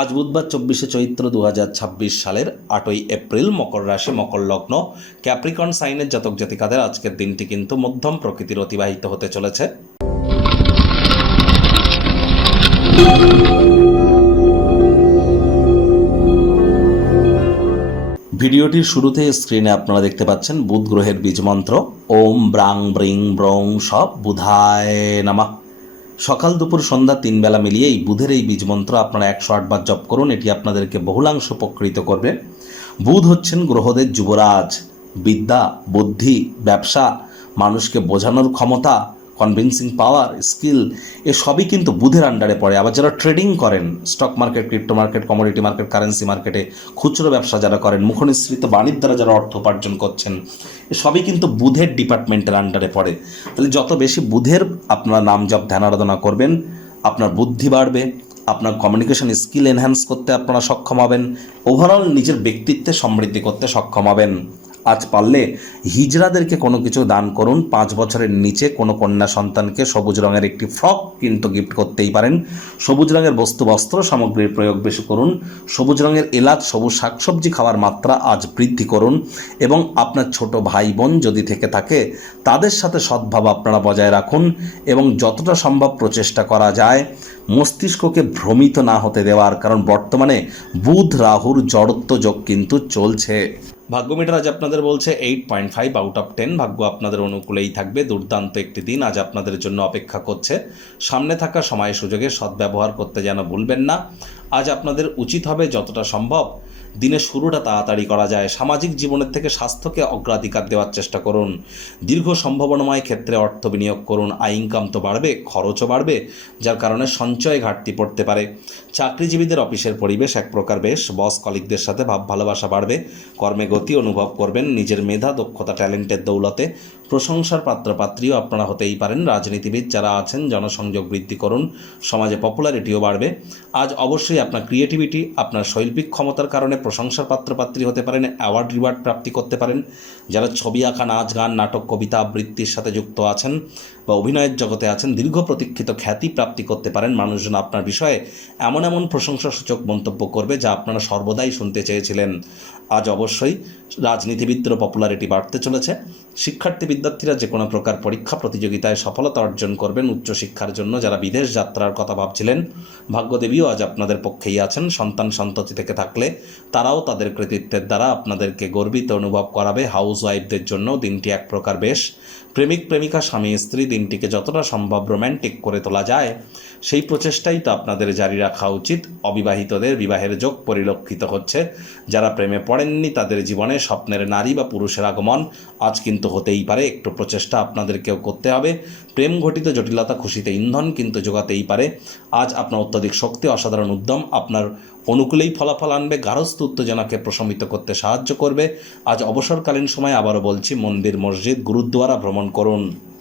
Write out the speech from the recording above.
আজ বুধবার 24শে চৈত্র 2026 সালের 8ই এপ্রিল, মকর রাশি, মকর লগ্ন, ক্যাপ্রিকন সাইনের জাতক জাতিকাদের আজকের দিনটি কিন্তু মধ্যম প্রকৃতির অতিবাহিত হতে চলেছে। ভিডিওটির শুরুতে স্ক্রিনে আপনারা দেখতে পাচ্ছেন বুধ গ্রহের বীজ মন্ত্র ওম ব্রাং ব্রিং ব্রং সব বুধায় নামা। সকাল দুপুর সন্ধ্যা 3 বেলা মিলিয়ে এই বুধের এই বীজ মন্ত্র আপনারা 108 বার জপ করুন। এটি আপনাদেরকে বহুলাংশ উপকৃত করবে। বুধ হচ্ছেন গ্রহদের যুবরাজ। বিদ্যা, বুদ্ধি, ব্যবসা, মানুষকে বোঝানোর ক্ষমতা, কনভিন্সিং পাওয়ার, স্কিল, এ সবই কিন্তু বুধের আন্ডারে পড়ে। আবার যারা ট্রেডিং করেন, stock market, crypto market, commodity market, currency মার্কেটে খুচরো ব্যবসা যারা করেন, মুখনিসৃত বাণীর দ্বারা যারা অর্থ উপার্জন করছেন, এ সবই কিন্তু বুধের ডিপার্টমেন্টের আন্ডারে পড়ে। তাহলে যত বেশি বুধের আপনারা নাম জপ ধ্যান আরাধনা করবেন, আপনার বুদ্ধি বাড়বে, আপনার কমিউনিকেশন স্কিল এনহ্যান্স করতে আপনারা সক্ষম হবেন, ওভারঅল নিজের ব্যক্তিত্বে সমৃদ্ধি করতে সক্ষম হবেন। আজ পারলে হিজড়াদেরকে কোনো কিছু দান করুন। 5 বছরের নিচে কোনো কন্যা সন্তানকে সবুজ রঙের একটি ফ্রক কিন্তু গিফট করতেই পারেন। সবুজ রঙের বস্তু বস্ত্র সামগ্রীর প্রয়োগ বেশি করুন। সবুজ রঙের এলাচ, সবুজ শাকসবজি খাওয়ার মাত্রা আজ বৃদ্ধি করুন। এবং আপনার ছোট ভাই বোন যদি থেকে থাকে, তাদের সাথে সদ্ভাব আপনারা বজায় রাখুন এবং যতটা সম্ভব প্রচেষ্টা করা যায় মস্তিষ্ককে ভ্রমিত না হতে দেওয়ার, কারণ বর্তমানে বুধ রাহুর জড়ত্ব যোগ কিন্তু চলছে। ভাগ্যমিটার আজ আপনাদের বলছে 8.5 আউট অফ 10। ভাগ্য আপনাদের অনুকূলেই থাকবে। দুর্দান্ত একটি দিন আজ আপনাদের জন্য অপেক্ষা করছে। সামনে থাকা সময় সুযোগে সদ্ব্যবহার করতে যেন ভুলবেন না। আজ আপনাদের উচিত হবে যতটা সম্ভব দিনের শুরুটা তাড়াতাড়ি করা যায়। সামাজিক জীবনের থেকে স্বাস্থ্যকে অগ্রাধিকার দেওয়ার চেষ্টা করুন। দীর্ঘ সম্ভাবনাময় ক্ষেত্রে অর্থ বিনিয়োগ করুন। আয় ইনকাম তো বাড়বে, খরচও বাড়বে, যার কারণে সঞ্চয় ঘাটতি পড়তে পারে। চাকরিজীবীদের অফিসের পরিবেশ এক প্রকার বেশ। বস কলিগদের সাথে ভাব ভালোবাসা বাড়বে। কর্মে গতি অনুভব করবেন। নিজের মেধা, দক্ষতা, ট্যালেন্টের দৌলতে প্রশংসার পাত্রপাত্রীও আপনারা হতেই পারেন। রাজনীতিবিদ যারা আছেন জনসংযোগ বৃদ্ধি করুন। সমাজে পপুলারিটিও বাড়বে। আজ অবশ্যই আপনার ক্রিয়েটিভিটি, আপনার শৈল্পিক ক্ষমতার কারণে প্রশংসার পাত্রপাত্রী হতে পারেন। অ্যাওয়ার্ড রিওয়ার্ড প্রাপ্তি করতে পারেন। যারা ছবি আঁকা, নাচ গান, নাটক, কবিতা আবৃত্তির সাথে যুক্ত আছেন বা অভিনয়ের জগতে আছেন, দীর্ঘ প্রতীক্ষিত খ্যাতি প্রাপ্তি করতে পারেন। মানুষজন আপনার বিষয়ে এমন এমন প্রশংসাসূচক মন্তব্য করবে যা আপনারা সর্বদাই শুনতে চেয়েছিলেন। আজ অবশ্যই রাজনীতিবিদদের পপুলারিটি বাড়তে চলেছে। শিক্ষার্থী বিদ্যার্থীরা যে কোনো প্রকার পরীক্ষা প্রতিযোগিতায় সফলতা অর্জন করবেন। উচ্চশিক্ষার জন্য যারা বিদেশ যাত্রার কথা ভাবছিলেন, ভাগ্যদেবীও আজ আপনাদের পক্ষেই আছেন। সন্তান সন্ততি থেকে থাকলে তারাও তাদের কৃতিত্বের দ্বারা আপনাদেরকে গর্বিত অনুভব করাবে। হাউস ওয়াইফদের জন্য দিনটি এক প্রকার বেশ। প্রেমিক প্রেমিকা, স্বামী স্ত্রী দিনটিকে যতটা সম্ভব রোম্যান্টিক করে তোলা যায় সেই প্রচেষ্টাই তো আপনাদের জারি রাখা উচিত। অবিবাহিতদের বিবাহের যোগ পরিলক্ষিত হচ্ছে। যারা প্রেমে পড়েননি তাদের জীবনে স্বপ্নের নারী বা পুরুষের আগমন আজ কিন্তু হতেই পারে। একটু প্রচেষ্টা আপনাদেরকেও করতে হবে। প্রেম ঘটিত জটিলতা খুশিতে ইন্ধন কিন্তু যোগাতেই পারে। আজ আপনার অত্যধিক শক্তি, অসাধারণ উদ্যম আপনার অনুকূলেই ফলাফল আনবে। গার্হস্থ্য উত্তেজনাকে প্রশমিত করতে সাহায্য করবে। আজ অবসরকালীন সময় আবারও বলছি, মন্দির, মসজিদ, গুরুদ্বারা ভ্রমণ করুন।